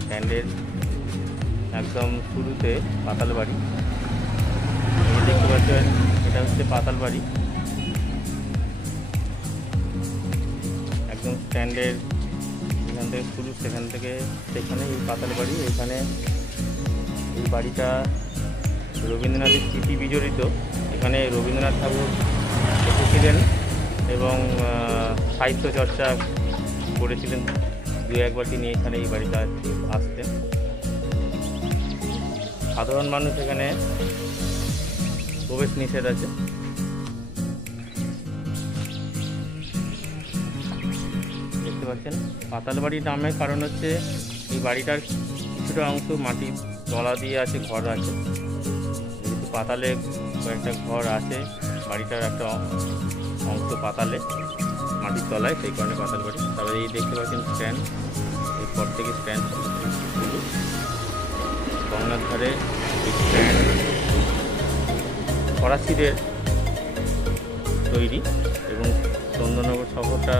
স্ট্যান্ডের একদম শুরুতে পাতাল বাড়ি। দেখতে পাচ্ছেন এটা হচ্ছে পাতাল বাড়ি, একদম স্ট্যান্ডের এখান থেকে শুরু, সেখান থেকে সেখানে এই পাতাল বাড়ি। এখানে এই বাড়িটা রবীন্দ্রনাথের স্মৃতি বিজড়িত। এখানে রবীন্দ্রনাথ ঠাকুর এসেছিলেন এবং সাহিত্য চর্চা করেছিলেন। দু একবার তিনি এখানে এই বাড়িতে আসতেন। সাধারণ মানুষ এখানে প্রবেশ নিষেধ আছে। দেখতে পাচ্ছেন পাতাল বাড়ি নামের কারণ হচ্ছে এই বাড়িটার কিছুটা অংশ মাটির তলা দিয়ে আছে, ঘর আছে। যেহেতু পাতালে কয়েকটা ঘর আছে, বাড়িটার একটা অংশ পাতালে মাটির তলায়, সেই কারণে পাতাল বাড়ি। তারপরে এই দেখতে পাচ্ছেন স্ট্যান্ড, এরপর থেকে স্ট্যান্ড শুরু। গঙ্গার ধারে এই স্ট্যান্ড ফরাসিদের তৈরি এবং চন্দননগর শহরটা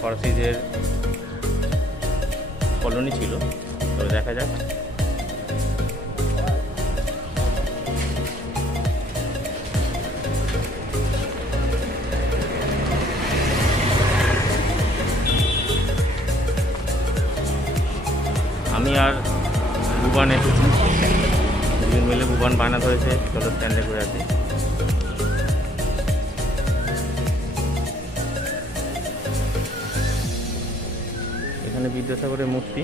ফরাসিদের কলোনি ছিল। তবে দেখা যাক। আমি আর বুবান এসেছি, দুজন মিলে বুবান বায়না ধরেছে চলো স্ট্যান্ডে করে আছে। এখানে বিদ্যাসাগরের মূর্তি।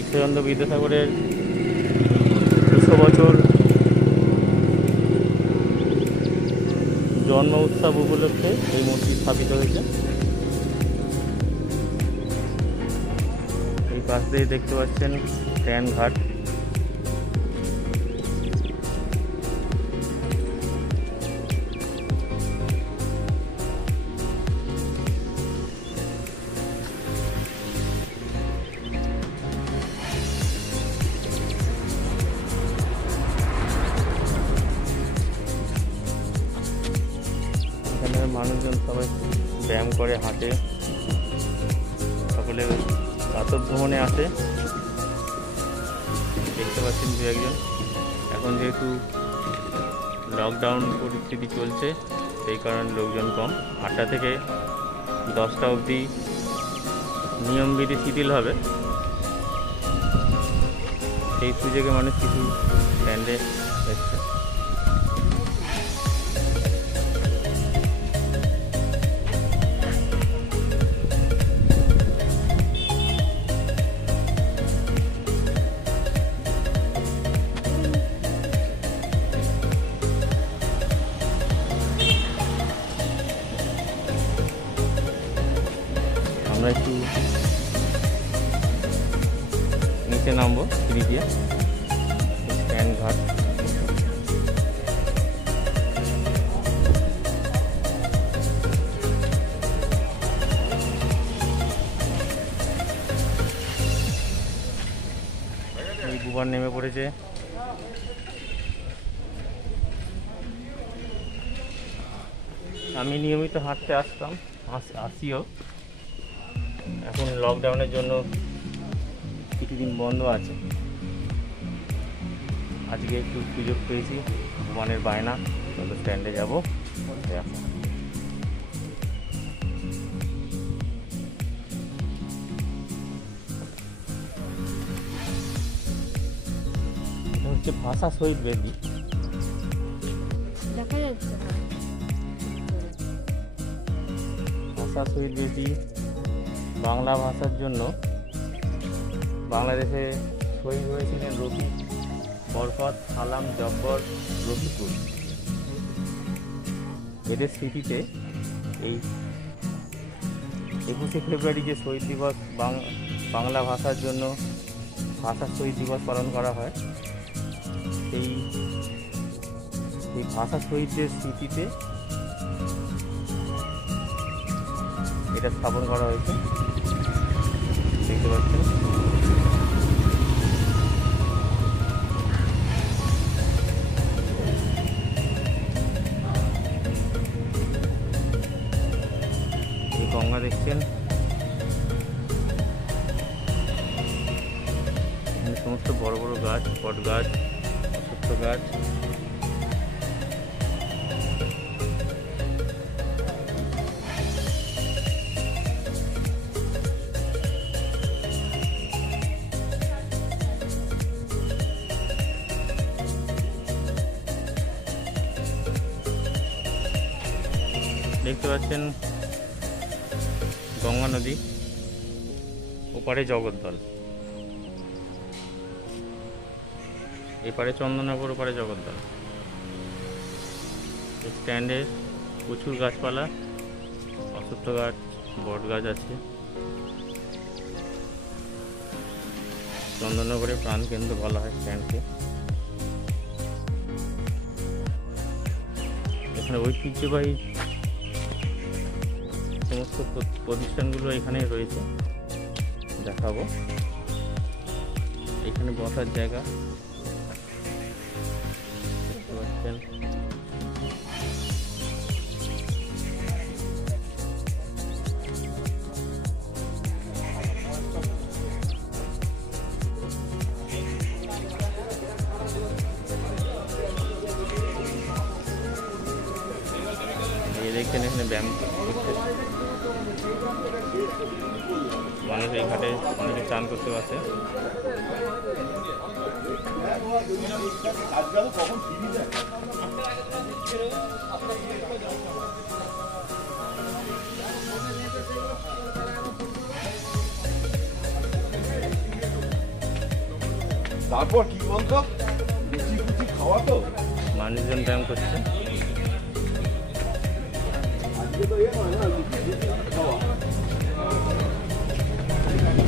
ঈশ্বরচন্দ্র বিদ্যাসাগরের 200 বছর জন্ম উৎসব উপলক্ষে এই মূর্তি স্থাপিত হয়েছে। এই পাশ দিয়ে দেখতে পাচ্ছেন স্ট্যান্ড ঘাট। এখানে মানুষজন সবাই ব্যায়াম করে, হাঁটে, সকলে প্রাতঃ ভ্রমণে আসে। দেখতে পাচ্ছেন দু একজন। এখন যেহেতু লকডাউন পরিস্থিতি চলছে, সেই কারণে লোকজন কম। 8টা থেকে 10টা অবধি নিয়মবিধি শিথিল হবে। সেই সুযোগে মানুষ কিছু স্ট্যান্ডে এসছে। আমরা একটু নিচে নামবো সিঁড়ি দিয়ে। স্ট্যান্ড ঘাট। এই বুবার নেমে পড়েছে। আমি নিয়মিত হাঁটতে আসতাম, আসিও। এখন লকডাউনের জন্য কিছুদিন বন্ধ আছে। আজকে একটু সুযোগ পেয়েছি, ভগবানের বায়না, তবে স্ট্যান্ডে যাবো। এটা হচ্ছে ভাষা শহীদ বেদি। দেখা যাচ্ছে ভাষা শহীদ বেদি বাংলা ভাষার জন্য বাংলাদেশে শহীদ হয়েছিলেন রফিক, বরকত, সালাম, জব্বর, রফিকুল। এদের স্মৃতিতে এই 21শে ফেব্রুয়ারি যে শহীদ দিবস, বাংলা ভাষার জন্য ভাষা শহীদ দিবস পালন করা হয়, সেই ভাষা শহীদদের স্মৃতিতে এটা স্থাপন করা হয়েছে। দেখতে পাচ্ছেন এখানে সমস্ত বড় বড় গাছ, বট গাছ, অশ্বত্থ গাছ। দেখতে পাচ্ছেন গঙ্গা নদী, ওপারে জগদ্দল, এপারে চন্দননগর, ওপারে জগদ্দল। স্ট্যান্ডে প্রচুর গাছপালা, অশ্বত্থ গাছ, বট গাছ আছে। চন্দননগরের প্রাণকেন্দ্র বলা হয় স্ট্যান্ডকে। এখানে ঐতিহ্যবাহী সমস্ত প্রতিষ্ঠানগুলো এখানে রয়েছে, দেখাবো। এখানে বসার জায়গা দেখতে পাচ্ছেন। দেখছেন এখানে ব্যায়াম করছে মানুষ, এই ঘাটে অনেকে চান করতে আসে। তারপর কি বলতো, খাওয়া তো মানুষজন ব্যায়াম করছে।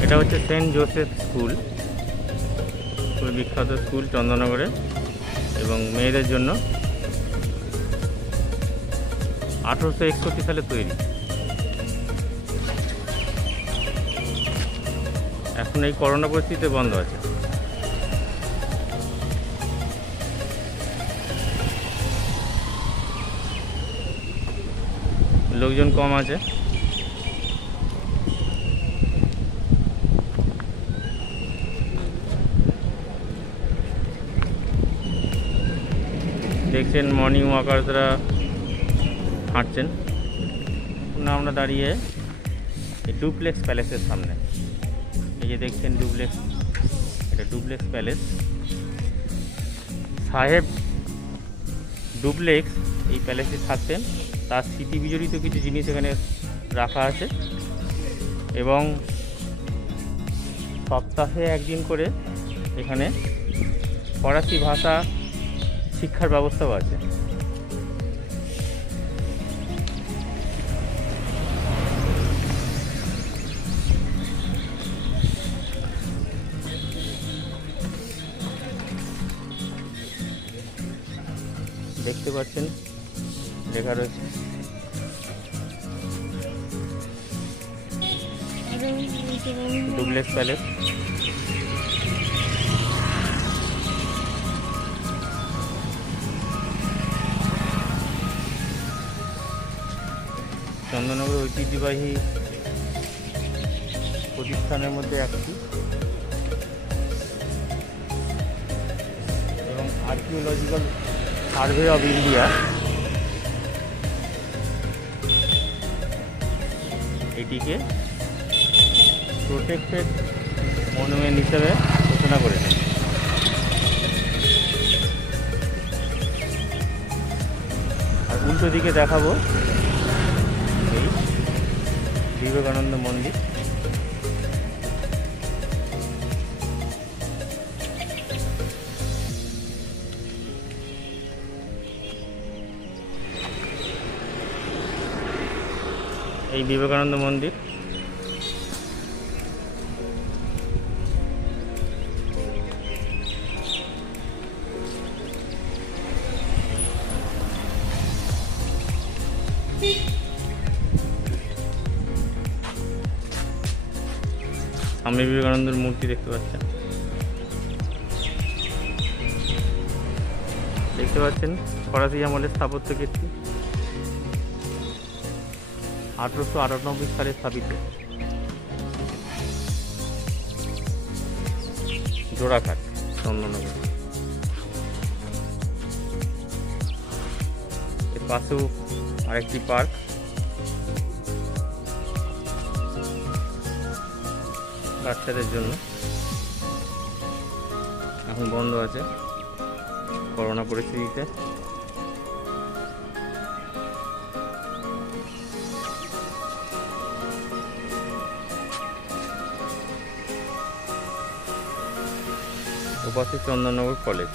এটা হচ্ছে সেন্ট জোসেফ স্কুল, খুবই বিখ্যাত স্কুল চন্দননগরে, এবং মেয়েদের জন্য 1861 সালে তৈরি। এখন এই করোনা পরিস্থিতিতে বন্ধ আছে। লোকজন কম আছে। দেখছেন মর্নিং ওয়াকাররা হাঁটছেন। আমরা দাঁড়িয়ে ডুপ্লেক্স প্যালেসের সামনে। এই যে দেখছেন ডুপ্লেক্স, এটা ডুপ্লেক্স প্যালেস। সাহেব ডুপ্লেক্স এই প্যালেসে থাকতেন, তার স্মৃতি বিজড়িত কিছু জিনিস এখানে রাখা আছে, এবং সপ্তাহে একদিন করে এখানে ফরাসি ভাষা শিক্ষার ব্যবস্থাও আছে। দেখতে পাচ্ছেন লেখা রয়েছে ডুপ্লেক্স প্যালেস। চন্দননগরের ঐতিহ্যবাহী প্রতিষ্ঠানের মধ্যে একটি, এবং আর্কিওলজিক্যাল সার্ভে অফ ইন্ডিয়া এটিকে প্রোটেক্টেড মনুমেন্ট হিসেবে ঘোষণা করেছে। আর উল্টো দিকে দেখাবো এই বিবেকানন্দ মন্দির। এই বিবেকানন্দ মন্দির স্বামী বিবেকানন্দের মূর্তি দেখতে পাচ্ছেন। দেখতে পাচ্ছেন ফরাসি আমলের স্থাপত্য কীর্তি, 1898 সালে স্থাপিত। জোড়াঘাট, চন্দননগর। এর পাশেও আরেকটি পার্ক, বাচ্চাদের জন্য, এখন বন্ধ আছে করোনা পরিস্থিতিতে। ওপাশে চন্দননগর কলেজ,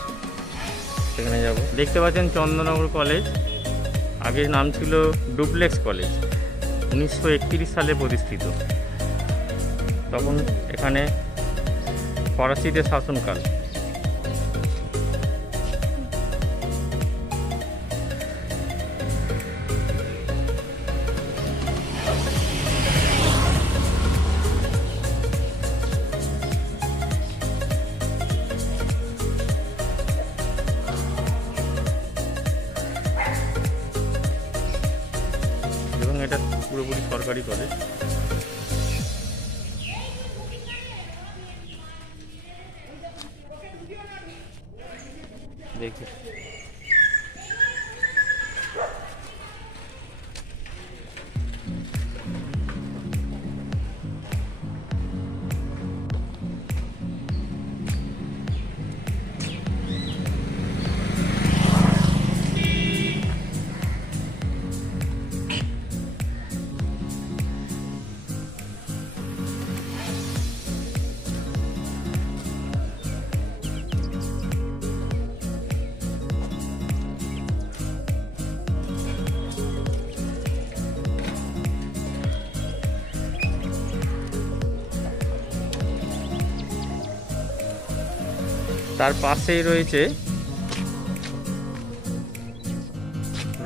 সেখানে যাব। দেখতে পাচ্ছেন চন্দননগর কলেজ, আগের নাম ছিল ডুপ্লেক্স কলেজ, 1931 সালে প্রতিষ্ঠিত। তখন এখানে ফরাসিদের শাসনকাল। এবং এটা পুরোপুরি সরকারি কলেজ। দেখি তার পাশেই রয়েছে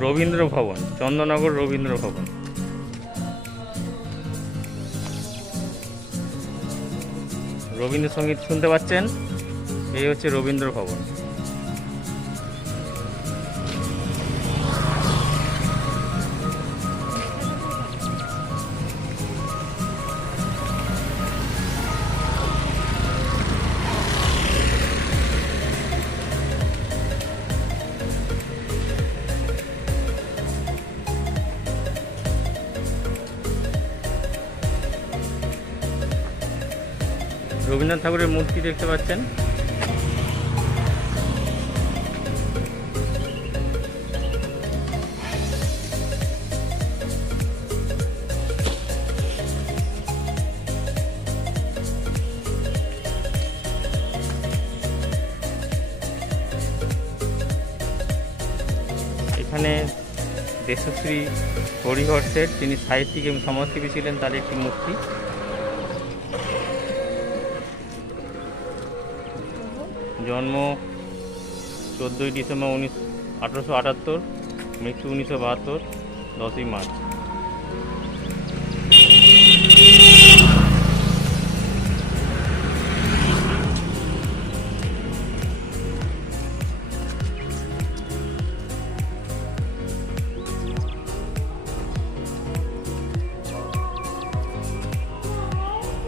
রবীন্দ্র ভবন, চন্দননগর রবীন্দ্র ভবন। রবীন্দ্রসঙ্গীত শুনতে পাচ্ছেন, এই হচ্ছে রবীন্দ্র ভবন। রবীন্দ্রনাথ ঠাকুরের মূর্তি দেখতে পাচ্ছেন। এখানে দেশশ্রী হরিহর শেঠ, যিনি সাহিত্যিক এবং সমাজসেবী ছিলেন, তার একটি মূর্তি। জন্ম 14ই ডিসেম্বর 1878, মৃত্যু 1972, 10ই মার্চ।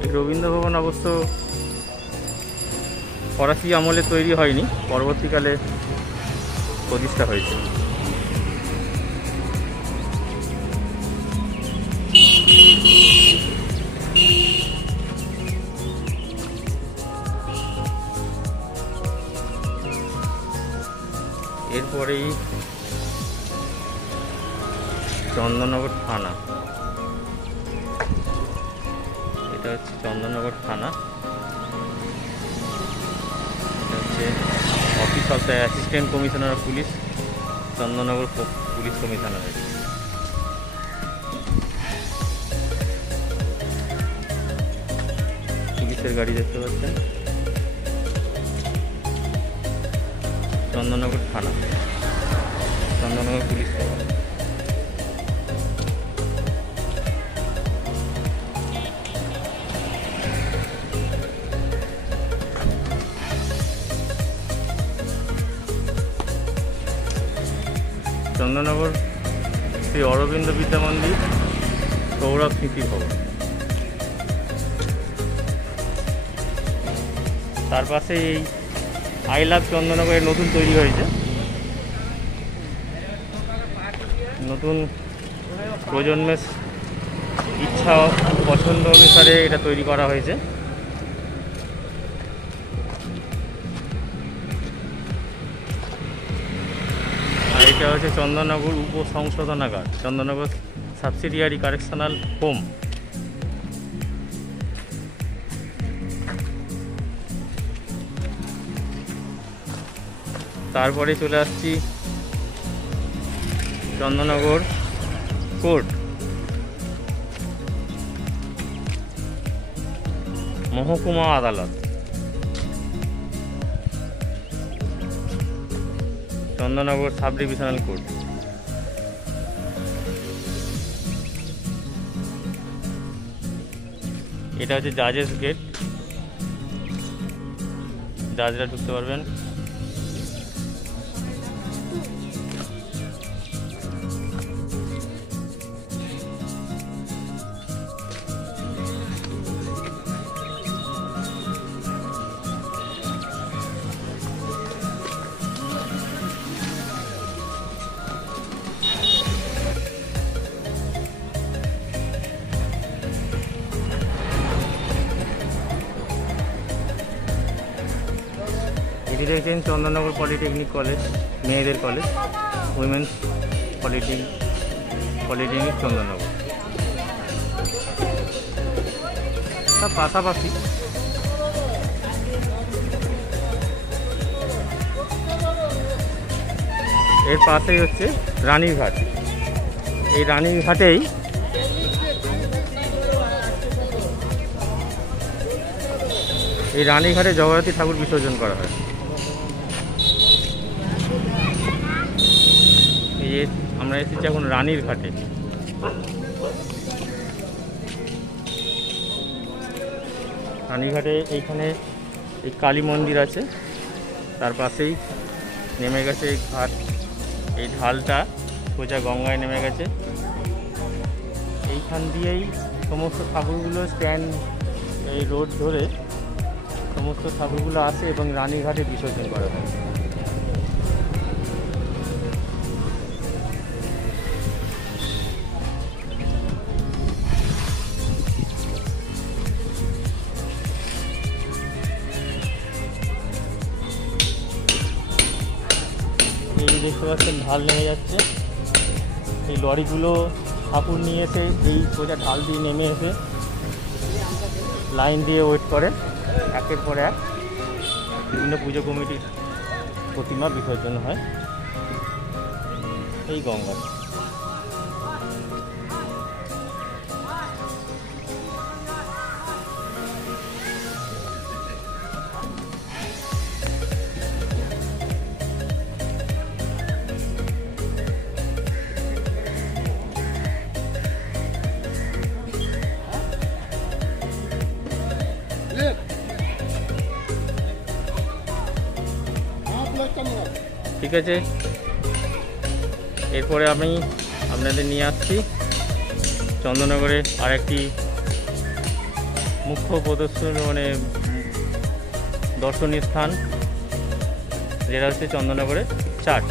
এই রবীন্দ্র ভবন অবশ্য ফরাসি আমলে তৈরি হয়নি, পরবর্তীকালে প্রতিষ্ঠা হয়েছে। এরপরেই চন্দননগর থানা, এটা হচ্ছে চন্দননগর থানা। Office of the assistant commissioner of police, Chandannagar police commissionerate. পুলিশের গাড়ি দেখতে পাচ্ছেন। চন্দননগর থানা, চন্দননগর পুলিশ থানা। চন্দননগর শ্রী অরবিন্দ বিদ্যা মন্দির, সৌরভ স্মৃতি ভবন। তার পাশে এই আই লাভ চন্দননগরের নতুন তৈরি হয়েছে, নতুন প্রজন্মের ইচ্ছা পছন্দ অনুসারে এটা তৈরি করা হয়েছে। আর এটা হচ্ছে চন্দননগর উপসংশোধনাগার, চন্দননগর সাবসিডিয়ারি কারেকশনাল হোম। তারপরে চলে আসছি চন্দননগর কোর্ট, মহকুমা আদালত। Chandannagar sub divisional court. এটা হচ্ছে জাজেস গেট, জাজরা ঢুকতে পারবেন। এটি দেখছেন চন্দননগর পলিটেকনিক কলেজ, মেয়েদের কলেজ, উইমেন্স পলিটেকনিক চন্দননগর। তার পাশাপাশি এর পাশেই হচ্ছে রানীরঘাট। এই রানীরঘাটেই জগদ্ধাত্রী ঠাকুর বিসর্জন করা হয়। এই আমরা এসেছি এখন রানীরঘাটে। রানীরঘাটে এইখানে এই কালী মন্দির আছে, তার পাশেই নেমে গেছে এই ঘাট, এই ঢালটা সোজা গঙ্গায় নেমে গেছে। এইখান দিয়েই সমস্ত ঠাকুরগুলো স্ট্যান্ড, এই রোড ধরে সমস্ত ঠাকুরগুলো আসে এবং রানীরঘাটে বিসর্জন করা হয়। এই দেখতে পাচ্ছেন ঢাল নেমে যাচ্ছে। এই লরিগুলো ঠাকুর নিয়ে এসে এই সোজা ঢাল দিয়ে নেমে এসে লাইন দিয়ে ওয়েট করে, একের পর এক বিভিন্ন পুজো কমিটির প্রতিমা বিসর্জন হয় এই গঙ্গা। ঠিক আছে, এরপরে আমি আপনাদের নিয়ে আসছি চন্দননগরে আরেকটি মুখ্য প্রদর্শন দর্শনীয় স্থান, যেটা হচ্ছে চন্দননগরের চার্চ।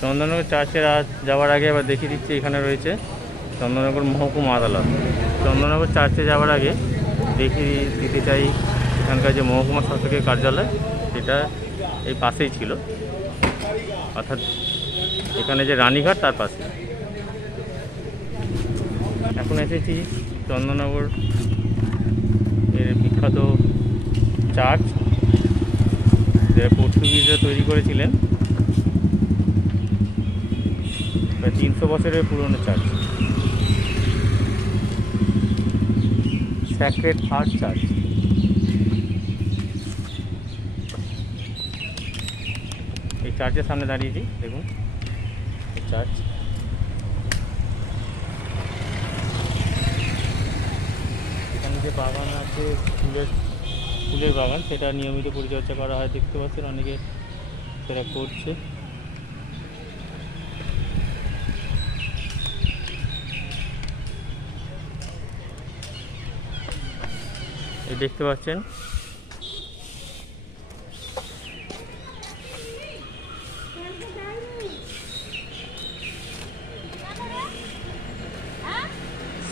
চন্দননগর চার্চে যাওয়ার আগে আবার দেখিয়ে দিচ্ছি, এখানে রয়েছে চন্দননগর মহকুমা আদালত। চন্দননগর চার্চে যাওয়ার আগে দেখিয়ে দিতে চাই এখানকার যে মহকুমা শাসকের কার্যালয়, সেটা এই পাশেই ছিল, অর্থাৎ এখানে যে রানীঘাট তার পাশে। এখন এসেছি চন্দননগর এর বিখ্যাত চার্চ, যেটা পর্তুগিজরা তৈরি করেছিলেন, প্রায় 300 বছরের পুরনো চার্চ, স্যাক্রেড হার্ট চার্চ। এই চার্চের সামনে দাঁড়িয়েছি, দেখুন এই চার্চ। এখানে যে বাগান আছে, ফুলের বাগান, সেটা নিয়মিত পরিচর্যা করা হয়, দেখতে পাচ্ছেন অনেকে সেটা করছে। এই দেখতে পাচ্ছেন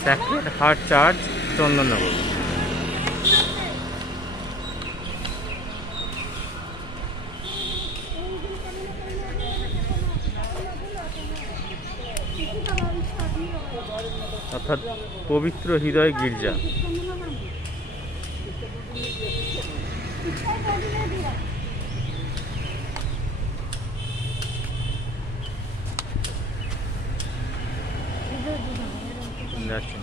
স্যাক্রেড হার্ট চার্চ চন্দননগর। অর্থাৎ পবিত্র হৃদয় গির্জা। যাচ্ছেন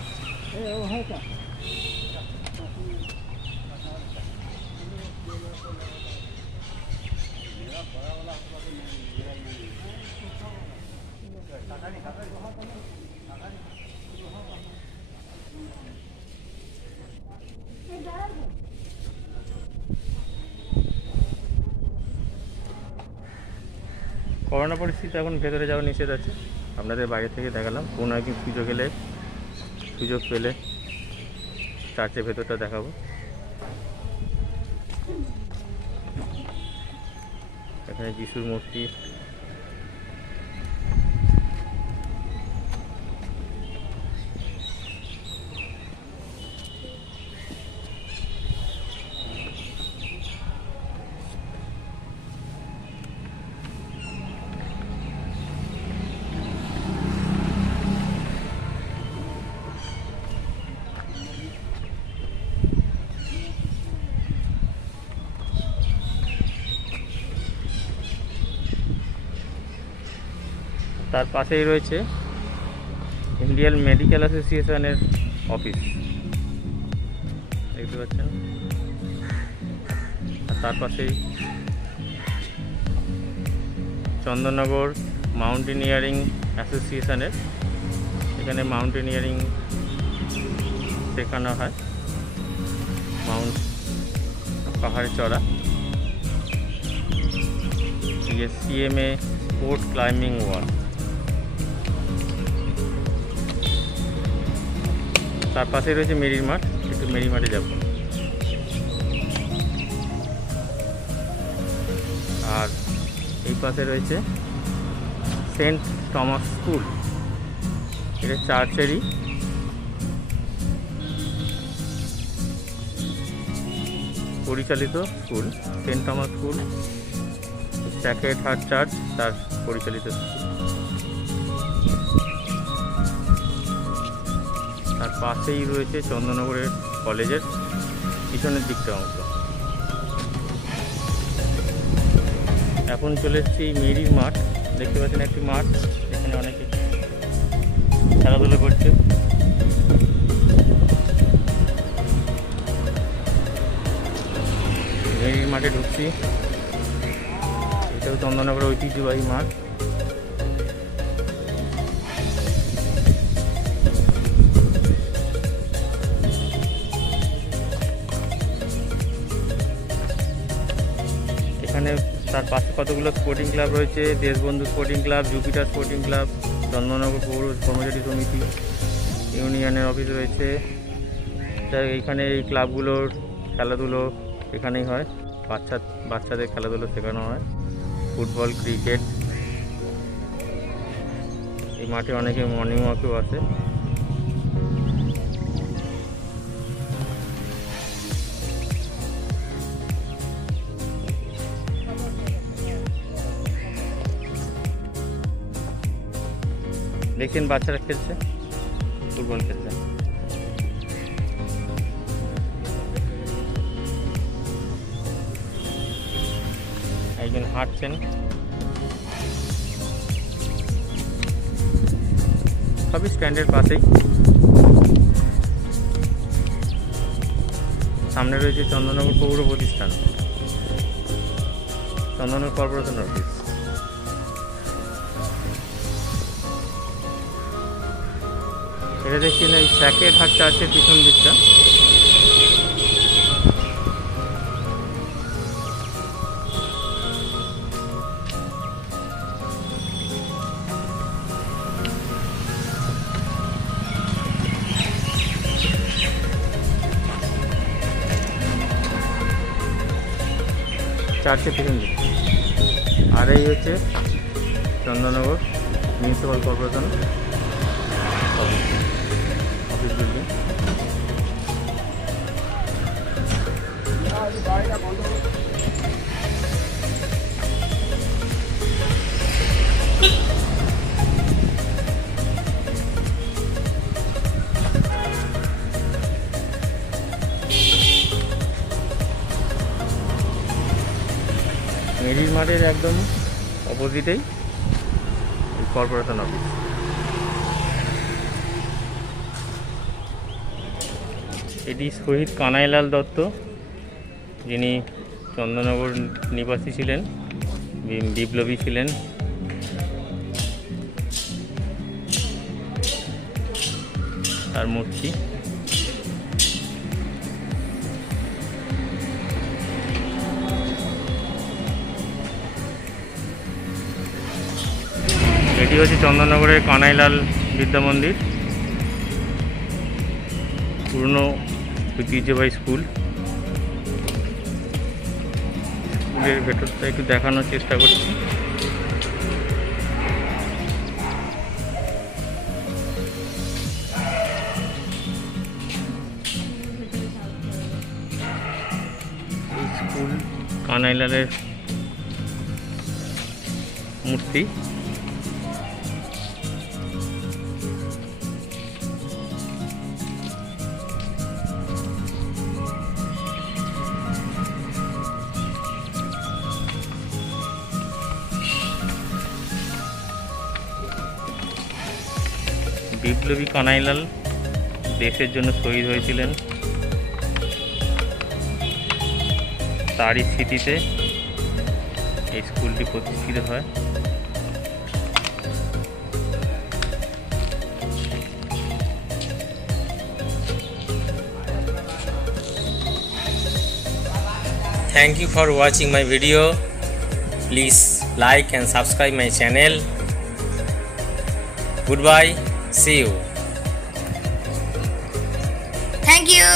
করোনা পরিস্থিতি এখন ভেতরে যাওয়া নিষেধ আছে, আপনাদের বাইরে থেকে দেখালাম। কোনো একদিন সুযোগ পেলে চার্চের ভেতরটা দেখাবো। এখানে যিশুর মূর্তি, তার পাশেই রয়েছে ইন্ডিয়ান মেডিকেল অ্যাসোসিয়েশনের অফিস, দেখতে পাচ্ছেন। আর তার পাশেই চন্দননগর মাউন্টেনিয়ারিং অ্যাসোসিয়েশনের, এখানে মাউন্টেনিয়ারিং শেখানো হয়, পাহাড়ে চড়া। CMA স্পোর্ট ক্লাইম্বিং ওয়াল। তার পাশে রয়েছে মেরির মাঠ, একটু মেরির মাঠে যাব। আর এই পাশে রয়েছে সেন্ট টমাস স্কুল, এটা চার্চেরই পরিচালিত school. Saint Thomas school, sacred heart church তার পরিচালিত স্কুল। তার পাশেই রয়েছে চন্দননগরের কলেজের পিছনের দিকটা অংশ। এখন চলে এসেছি মেরির মাঠ, দেখতে পাচ্ছেন একটি মাঠ, এখানে অনেকে খেলাধুলো করছে। মেরির মাঠে ঢুকছি, এটাও চন্দননগরের ঐতিহ্যবাহী মাঠ। এখানে তার পাশে কতগুলো স্পোর্টিং ক্লাব রয়েছে, Deshbandhu sporting club, Jupiter sporting club, Chandannagar পৌর কর্মচারী সমিতি ইউনিয়নের অফিস রয়েছে। তাই এইখানে এই ক্লাবগুলোর খেলাধুলো এখানেই হয়, বাচ্চাদের খেলাধুলো শেখানো হয়, ফুটবল, ক্রিকেট। এই মাঠে অনেকে মর্নিং ওয়াকেও আসে। দেখছেন বাচ্চারা খেলছে, ফুটবল খেলছে। একজন হাঁটছেন, সবই স্ট্যান্ডের পাশেই। সামনে রয়েছে চন্দননগর পৌর প্রতিষ্ঠান, চন্দননগর কর্পোরেশন অফিস। এটা দেখছেন এই স্যাক্রেড হার্ট চার্চের পিছন দিকটা। চার্চের পিছন দিকে। আর এই হচ্ছে Chandannagar municipal corporation office building. মেরির মাঠের একদম অপোজিটেই কর্পোরেশন অফিস। এটি শহীদ কানাইলাল দত্ত, যিনি চন্দননগর নিবাসী ছিলেন, বিপ্লবী ছিলেন। তার মূর্তি। এটি হচ্ছে চন্দননগরের কানাইলাল বিদ্যা মন্দির, পুরনো ঐতিহ্যবাহী স্কুল। স্কুলের ভেতরটা একটু দেখানোর চেষ্টা করছি। এই স্কুল কানাইলালের মূর্তি। বিপ্লবী কানাইলাল দেশের জন্য শহীদ হয়েছিলেন, তারই স্মৃতিতে এই স্কুলটি প্রতিষ্ঠিত হয়। Thank you for watching my video. Please like and subscribe my channel. Goodbye. See you. Thank you.